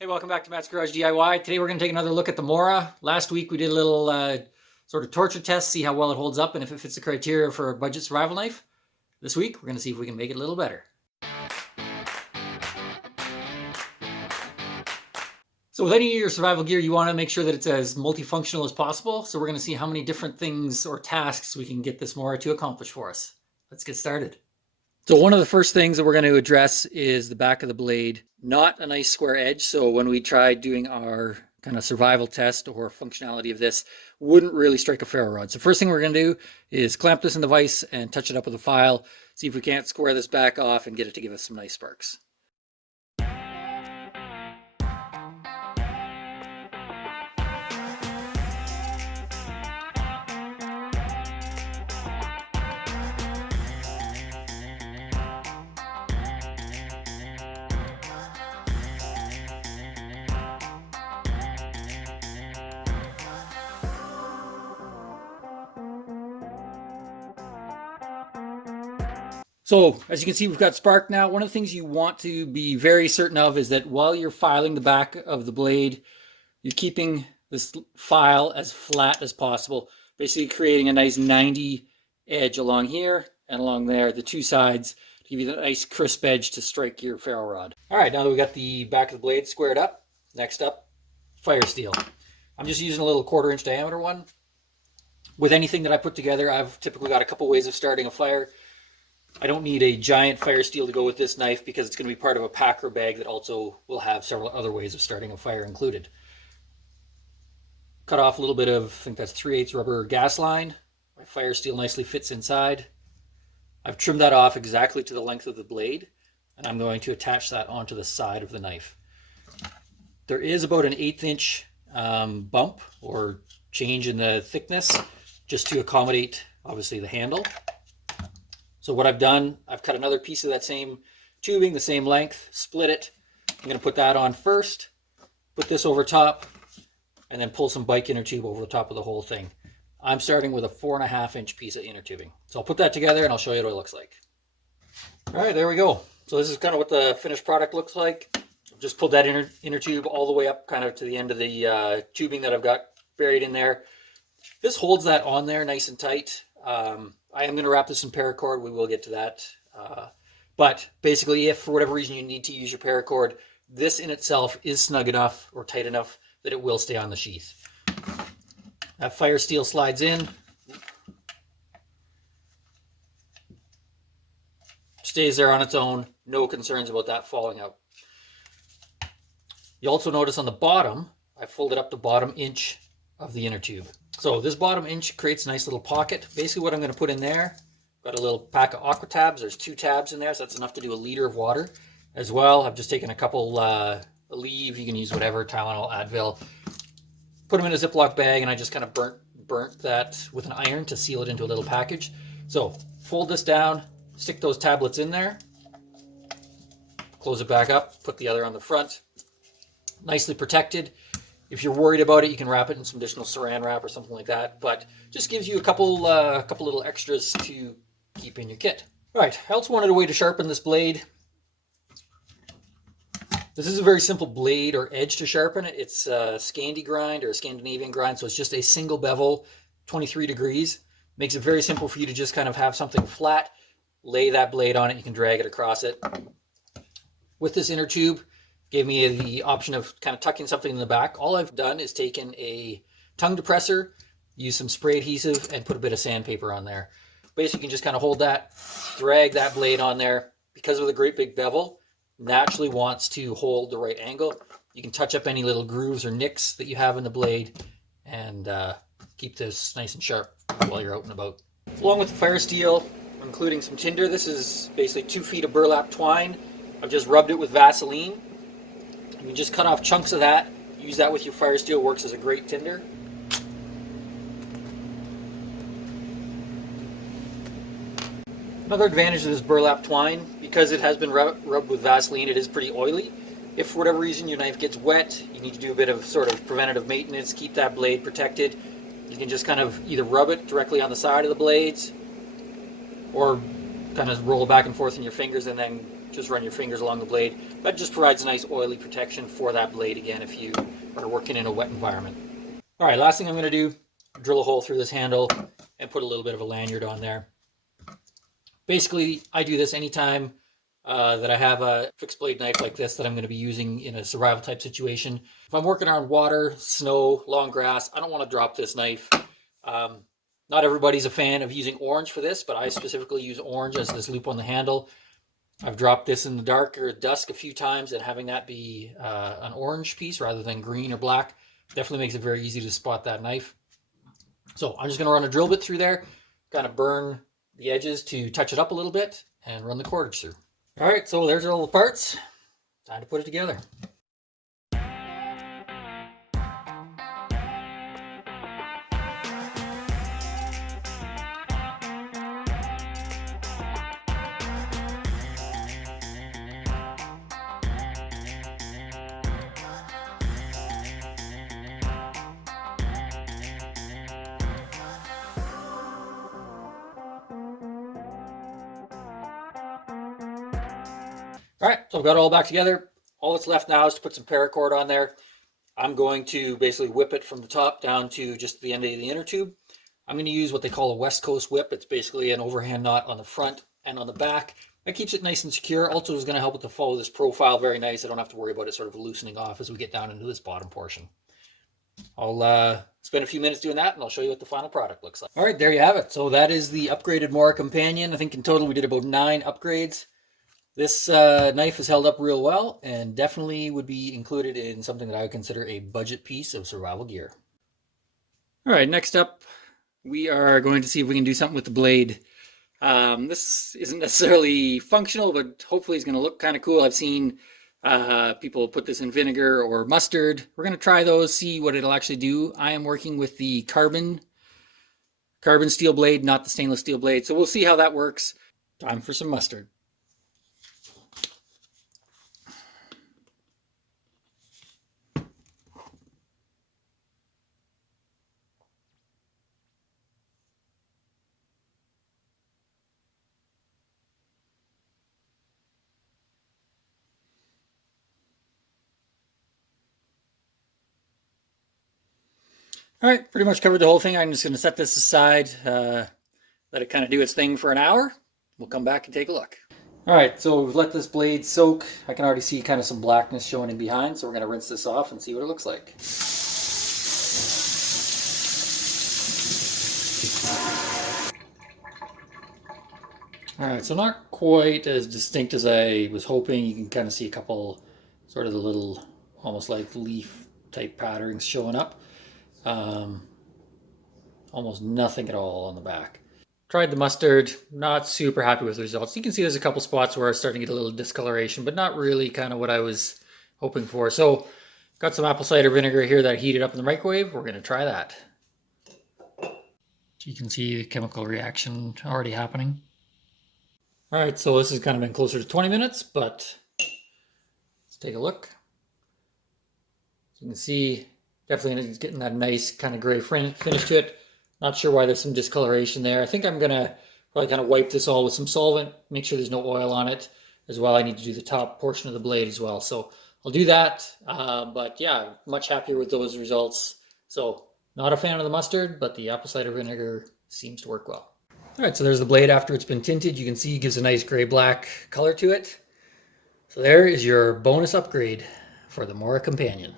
Hey, welcome back to Matt's Garage DIY. Today we're going to take another look at the Mora. Last week we did a little sort of torture test, see how well it holds up and if it fits the criteria for a budget survival knife. This week we're going to see if we can make it a little better. So with any of your survival gear, you want to make sure that it's as multifunctional as possible. So we're going to see how many different things or tasks we can get this Mora to accomplish for us. Let's get started. So one of the first things that we're going to address is the back of the blade. Not a nice square edge, so when we tried doing our kind of survival test or functionality of this, wouldn't really strike a ferro rod. So first thing we're going to do is clamp this in the vise and touch it up with a file, see if we can't square this back off and get it to give us some nice sparks. So as you can see, we've got spark now. One of the things you want to be very certain of is that while you're filing the back of the blade, you're keeping this file as flat as possible, basically creating a nice 90 edge along here and along there, the two sides, to give you the nice crisp edge to strike your ferro rod. All right, now that we got the back of the blade squared up, next up, Firesteel. I'm just using a little 1/4 inch diameter one. With anything that I put together, I've typically got a couple ways of starting a fire. I don't need a giant Firesteel to go with this knife because it's going to be part of a packer bag that also will have several other ways of starting a fire included. Cut off a little bit of, I think that's 3/8 rubber gas line. My Firesteel nicely fits inside. I've trimmed that off exactly to the length of the blade, and I'm going to attach that onto the side of the knife. There is about an 1/8 inch bump or change in the thickness just to accommodate, obviously, the handle. So what I've done, I've cut another piece of that same tubing, the same length, split it. I'm going to put that on first, put this over top, and then pull some bike inner tube over the top of the whole thing. I'm starting with a 4.5 inch piece of inner tubing. So I'll put that together and I'll show you what it looks like. All right, there we go. So this is kind of what the finished product looks like. I've just pulled that inner tube all the way up kind of to the end of the tubing that I've got buried in there. This holds that on there nice and tight. I am going to wrap this in paracord. We will get to that. But basically, if for whatever reason you need to use your paracord, this in itself is snug enough or tight enough that it will stay on the sheath. That Firesteel slides in. Stays there on its own. No concerns about that falling out. You also notice on the bottom, I folded up the bottom inch of the inner tube. So this bottom inch creates a nice little pocket. Basically what I'm going to put in there, got a little pack of aqua tabs. There's 2 tabs in there, so that's enough to do a liter of water. As well, I've just taken a couple Aleve, you can use whatever, Tylenol, Advil. Put them in a Ziploc bag, and I just kind of burnt that with an iron to seal it into a little package. So fold this down, stick those tablets in there, close it back up, put the other on the front. Nicely protected. If you're worried about it, you can wrap it in some additional saran wrap or something like that, but just gives you a couple little extras to keep in your kit. All right, I also wanted a way to sharpen this blade. This is a very simple blade or edge to sharpen it. It's a Scandi grind or a Scandinavian grind, so it's just a single bevel, 23 degrees. Makes it very simple for you to just kind of have something flat, lay that blade on it, you can drag it across it. With this inner tube, gave me the option of kind of tucking something in the back. All I've done is taken a tongue depressor, use some spray adhesive, and put a bit of sandpaper on there. Basically, you can just kind of hold that, drag that blade on there. Because of the great big bevel, naturally wants to hold the right angle. You can touch up any little grooves or nicks that you have in the blade and keep this nice and sharp while you're out and about. Along with the Firesteel, I'm including some tinder. This is basically 2 feet of burlap twine. I've just rubbed it with Vaseline. You can just cut off chunks of that, use that with your Firesteel, works as a great tinder. Another advantage of this burlap twine, because it has been rubbed with Vaseline, it is pretty oily. If for whatever reason your knife gets wet, you need to do a bit of sort of preventative maintenance, keep that blade protected, you can just kind of either rub it directly on the side of the blades or kind of roll back and forth in your fingers and then just run your fingers along the blade. That just provides a nice oily protection for that blade again if you are working in a wet environment. All right, last thing I'm going to do, drill a hole through this handle and put a little bit of a lanyard on there. Basically, I do this anytime that I have a fixed blade knife like this that I'm going to be using in a survival type situation. If I'm working on water, snow, long grass, I don't want to drop this knife. Not everybody's a fan of using orange for this, but I specifically use orange as this loop on the handle. I've dropped this in the dark or dusk a few times, and having that be an orange piece rather than green or black definitely makes it very easy to spot that knife. So I'm just going to run a drill bit through there, kind of burn the edges to touch it up a little bit, and run the cordage through. All right, so there's all the parts. Time to put it together. All right, so I've got it all back together. All that's left now is to put some paracord on there. I'm going to basically whip it from the top down to just the end of the inner tube. I'm going to use what they call a West Coast whip. It's basically an overhand knot on the front and on the back. That keeps it nice and secure. Also is going to help it to follow this profile very nice. I don't have to worry about it sort of loosening off as we get down into this bottom portion. I'll spend a few minutes doing that, and I'll show you what the final product looks like. All right, there you have it. So that is the upgraded Mora Companion. I think in total we did about 9 upgrades. This knife has held up real well and definitely would be included in something that I would consider a budget piece of survival gear. All right, next up, we are going to see if we can do something with the blade. This isn't necessarily functional, but hopefully it's going to look kind of cool. I've seen people put this in vinegar or mustard. We're going to try those, see what it'll actually do. I am working with the carbon steel blade, not the stainless steel blade. So we'll see how that works. Time for some mustard. All right, pretty much covered the whole thing. I'm just going to set this aside, let it kind of do its thing for an hour. We'll come back and take a look. All right, so we've let this blade soak. I can already see kind of some blackness showing in behind, so we're going to rinse this off and see what it looks like. All right, so not quite as distinct as I was hoping. You can kind of see a couple sort of the little, almost like leaf type patterns showing up. Almost nothing at all on the back. Tried the mustard, not super happy with the results. You can see there's a couple spots where it's starting to get a little discoloration, but not really kind of what I was hoping for. So got some apple cider vinegar here that I heated up in the microwave. We're going to try that. You can see the chemical reaction already happening. All right, so this has kind of been closer to 20 minutes, but let's take a look. So you can see definitely it's getting that nice kind of gray finish to it. Not sure why there's some discoloration there. I think I'm going to probably kind of wipe this all with some solvent, make sure there's no oil on it as well. I need to do the top portion of the blade as well. So I'll do that. But yeah, much happier with those results. So not a fan of the mustard, but the apple cider vinegar seems to work well. All right, so there's the blade after it's been tinted. You can see it gives a nice gray-black color to it. So there is your bonus upgrade for the Mora Companion.